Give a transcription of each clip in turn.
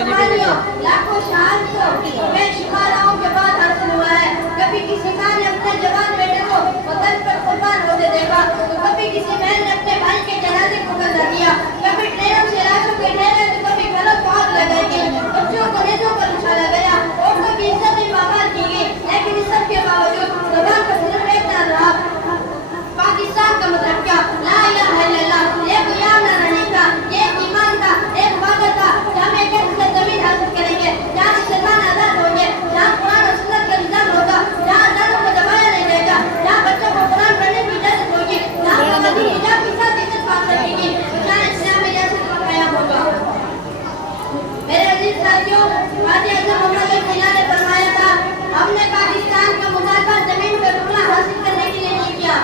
कुर्बानियों, लाखों शहादतों, बे शुमाराओं के बाद हासिल हुआ है। कभी किसी माँ ने अपने जवान बेटे को वतन पर कुर्बान होते देखा, तो कभी किसी बहन ने अपने भाई के जनाजे को कजा दिया, कभी ट्रेनों से लाशों के ढेर, तो कभी घरों को आग लगाई गई, बच्चों को नेज़ों पर उछाला गया, औरतों की इज्जत पामाल की गई। लेकिन इस सब के बावजूद ज़बान पर सिर्फ एक नारा रहा, पाकिस्तान का मतलब क्या? ला इलाहा इल्लल्लाह, एक या ना नहीं था, एक ईमान था, एक वादा था कि हम एक ऐसी ज़मीन हासिल करेंगे जहाँ मुसलमान आज़ाद होंगे, जहाँ कुरान और सुन्नत का निज़ाम होगा, जहाँ अज़ानों को दबाया नहीं जाएगा, जहाँ बच्चों को कुरान पढ़ने की इजाज़त होगी, जहाँ औरतें हिजाब के साथ इज्जत पा सकेंगी, जहाँ इस्लामी रियासत का क़याम होगा। मेरे अजीज साथियों, काज़ी आज़म मोहम्मद जिन्ना ने फरमाया था, हमने पाकिस्तान का मुदाफ़ा ज़मीन का टुकड़ा हासिल करने के लिए नहीं किया,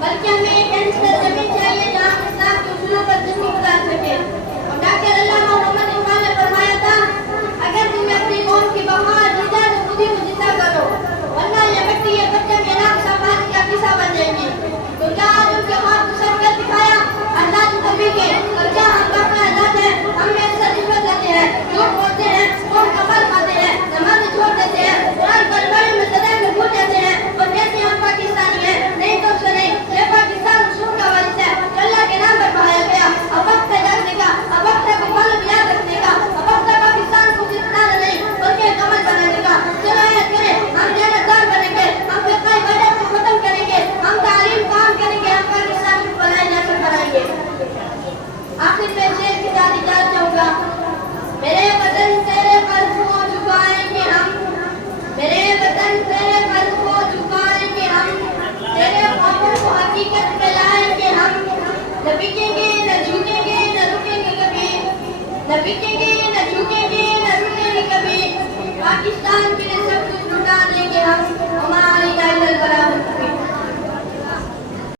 बल्कि हमें एक ऐसी ज़मीन चाहिए जहाँ इस्लाम के उसूलों पर ज़िंदगी गुजार सके। और डॉक्टर अल्लामा मोहम्मद इकबाल ने फरमाया था, अगर तुम्हें अपनी कौम की बहार जीता तो खुद ही को जिंदा करो, वरना ये मिट्टी ये पत्थर ये नाक समाज का किस्सा बन जाएगी। तो क्या आज उनके ख्वाब को सच कर दिखाया? आज़ाद कभी के और क्या हम अपना आज़ाद है? हम ऐसा रिश्वत लेते हैं, झूठ बोलते हैं, कौम कमाल खाते हैं, नमाज़ छोड़ देते हैं, कुरान पर बड़े में सदैव में भूल जाते हैं और कहते हैं हम पाकिस्तानी हैं। नहीं तो सुने, ये पाकिस्तान उसूल का वारिस है, अल्लाह के नाम पर बहाया गया। अब वक्त है जागने का, अब वक्त है कुर्बान याद रखने का, अब वक्त है पाकिस्तान को जितना नहीं बल्कि एक अमल बनाने का। चलो याद करें, हम जानदार बनेंगे, हम फिक़्ह इबादत को खत्म करेंगे, हम तालीम काम करेंगे, हम पाकिस्तान को बनाए जैसा बनाएंगे। आखिर में शेर की दादी याद जाऊंगा, मेरे वतन तेरे कर्ज को चुकाएंगे हम, मेरे वतन तेरे कर्ज को चुकाएंगे हम, तेरे ख्वाबों को हकीकत में लाएंगे हम, न बिकेंगे न झुकेंगे न रुकेंगे कभी, न बिकेंगे न झुकेंगे न रुकेंगे कभी, पाकिस्तान की